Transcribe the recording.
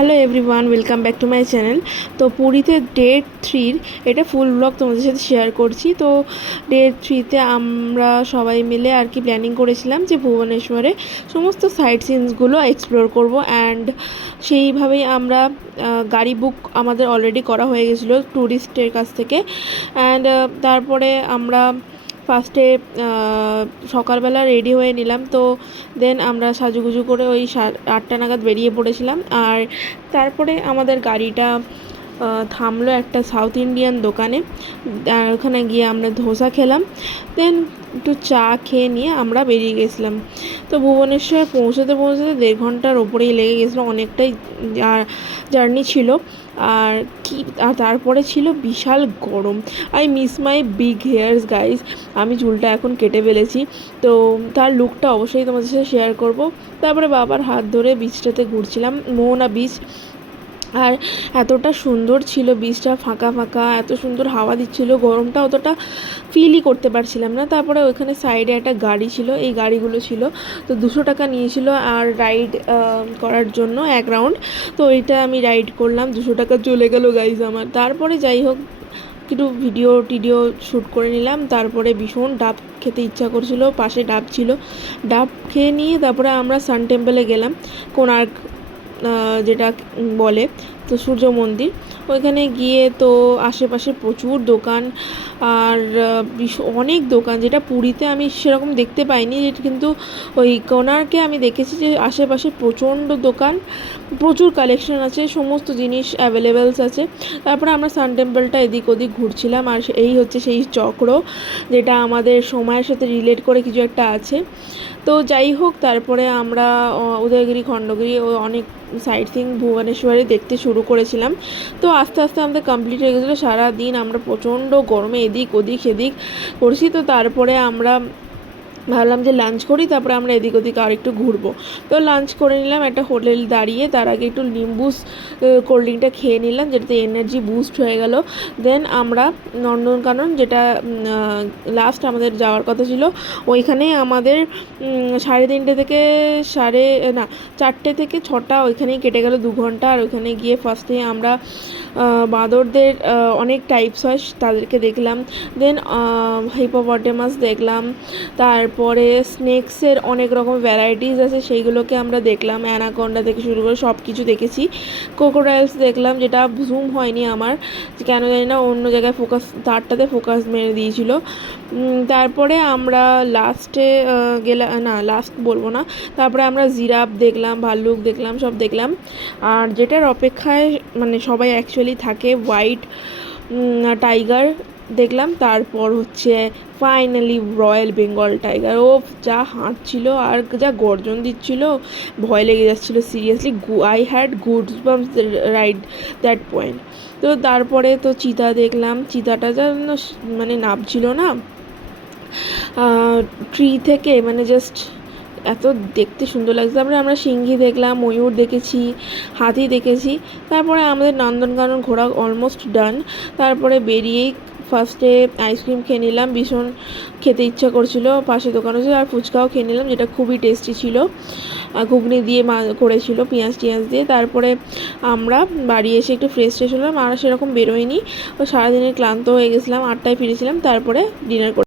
Hello everyone, welcome back to my channel. তো পুরীতে day 3 এটা ফুল ব্লগ তোমাদের সাথে শেয়ার করছি। তো ডে 3তে আমরা সবাই মিলে আর কি প্ল্যানিং করেছিলাম যে ভুবনেশ্বরে সমস্ত সাইট সিনসগুলো এক্সপ্লোর করব। অ্যান্ড সেইভাবেই আমরা গাড়ি বুক আমাদের অলরেডি করা হয়ে গেছিলো ট্যুরিস্টের কাছ থেকে। অ্যান্ড তারপরে আমরা ফার্স্টে সকালবেলা রেডি হয়ে নিলাম। তো দেন আমরা সাজুগুজু করে ওই 8টা নাগাদ বেরিয়ে পড়েছিলাম। আর তারপরে আমাদের গাড়িটা থামলো একটা সাউথ ইন্ডিয়ান দোকানে। আর ওখানে গিয়ে আমরা ধোসা খেলাম। দেন একটু চা খেয়ে নিয়ে আমরা বেরিয়ে গেছিলাম। তো ভুবনেশ্বর পৌঁছতে 1.5 ঘন্টার ওপরেই লেগে গেছিলো, অনেকটাই জার্নি ছিল। আর তারপরে ছিল বিশাল গরম। I miss my big here's guys. আমি চুলটা এখন কেটে ফেলেছি, তো তার লুকটা অবশ্যই তোমাদের সাথে শেয়ার করব। তারপরে বাবার হাত ধরে বিচটাতে ঘুরছিলাম, মোহনা বিচ। আর এতটা সুন্দর ছিল বিচটা, ফাঁকা ফাঁকা, এত সুন্দর হাওয়া দিচ্ছিল, গরমটা অতটা ফিলই করতে পারছিলাম না। তারপরে ওইখানে সাইডে একটা গাড়ি ছিল, এই গাড়িগুলো ছিল। তো 200 টাকা নিয়েছিল আর রাইড করার জন্য 1 রাউন্ড। তো এইটা আমি রাইড করলাম, 200 টাকা চলে গেল গাইজ আমার। তারপরে যাই হোক একটু টিডিও শ্যুট করে নিলাম। তারপরে ভীষণ ডাব খেতে ইচ্ছা করছিল, পাশে ডাব ছিল, ডাব খেয়ে নিয়ে তারপরে আমরা সান টেম্পলে গেলাম, কোণার্ক যেটা বলে, তো সূর্য মন্দির। ওইখানে গিয়ে তো আশেপাশে প্রচুর দোকান আর অনেক দোকান, যেটা পুরীতে আমি সেরকম দেখতে পাইনি। কিন্তু ওই কোণার্কে আমি দেখেছি যে আশেপাশে প্রচণ্ড দোকান, প্রচুর কালেকশন আছে, সমস্ত জিনিস অ্যাভেলেবেলস আছে। তারপরে আমরা সান টেম্পলটা এদিক ওদিক ঘুরছিলাম। আর এই হচ্ছে সেই চক্র, যেটা আমাদের সময়ের সাথে রিলেট করে কিছু একটা আছে। তো যাই হোক, তারপরে আমরা উদয়গিরি, খণ্ডগিরি ও অনেক সাইট সিইং ভুবনেশ্বরে দেখতে শুরু করেছিলাম। তো আস্তে আস্তে আমাদের কমপ্লিট হয়ে গেছিলো। সারাদিন আমরা প্রচণ্ড গরমে এদিক সেদিক করছি। তো তারপরে আমরা ভাবলাম যে লাঞ্চ করি, তারপরে আমরা এদিক ওদিক আর একটু ঘুরবো। তো লাঞ্চ করে নিলাম একটা হোটেল দাঁড়িয়ে, তার আগে একটু নিম্বুস কোল্ড ড্রিঙ্কটা খেয়ে নিলাম, যেটাতে এনার্জি বুস্ট হয়ে গেল। দেন আমরা নন্দনকানন, যেটা লাস্ট আমাদের যাওয়ার কথা ছিল, ওইখানে আমাদের 3:30 থেকে 4টে থেকে 6টা ওইখানেই কেটে গেল, 2 ঘন্টা। আর ওইখানে গিয়ে ফার্স্টে আমরা বাঁদরদের অনেক টাইপস হয় তাদেরকে দেখলাম। দেন হিপোপটেমাস দেখলাম। তারপরে স্নেকসের অনেক রকম ভ্যারাইটিস আছে, সেইগুলোকে আমরা দেখলাম। অ্যানাকোন্ডা থেকে শুরু করে সব কিছু দেখেছি। ক্রোকোডাইলস দেখলাম, যেটা জুম হয়নি আমার, কেন জানি না, অন্য জায়গায় ফোকাস, তারটাতে ফোকাস মেরে দিয়েছিল। তারপরে আমরা লাস্টে গেলাম, না লাস্ট বলবো না, তারপরে আমরা জিরাফ দেখলাম, ভাল্লুক দেখলাম, সব দেখলাম। আর যেটার অপেক্ষায় মানে সবাই অ্যাকচুয়ালি থাকে, হোয়াইট টাইগার দেখলাম। তারপর হচ্ছে ফাইনালি রয়্যাল বেঙ্গল টাইগার। ও যা হাঁটছিল আর যা গর্জন দিচ্ছিল, ভয় লেগে যাচ্ছিলো seriously. I had goosebumps right that point. তো তারপরে তো চিতা দেখলাম, চিতাটা যা মানে নামছিল না ট্রি থেকে, মানে জাস্ট এত দেখতে সুন্দর লাগছে। তারপরে আমরা সিংহী দেখলাম, ময়ূর দেখেছি, হাতি দেখেছি। তারপরে আমাদের নন্দনকানন ঘোরা অলমোস্ট ডান। তারপরে বেরিয়েই ফার্স্টে আইসক্রিম খেয়ে নিলাম, ভীষণ খেতে ইচ্ছা করছিল, পাশে দোকান ছিল। আর ফুচকাও খেয়ে নিলাম, যেটা খুবই টেস্টি ছিল, ঘুগনি দিয়ে করেছিল, পেঁয়াজ দিয়ে। তারপরে আমরা বাড়ি এসে একটু ফ্রেশ হলাম। আর সেরকম বেরোয়নি, ও সারাদিনের ক্লান্ত হয়ে গেছিলাম, 8টায় ফিরেছিলাম। তারপরে ডিনার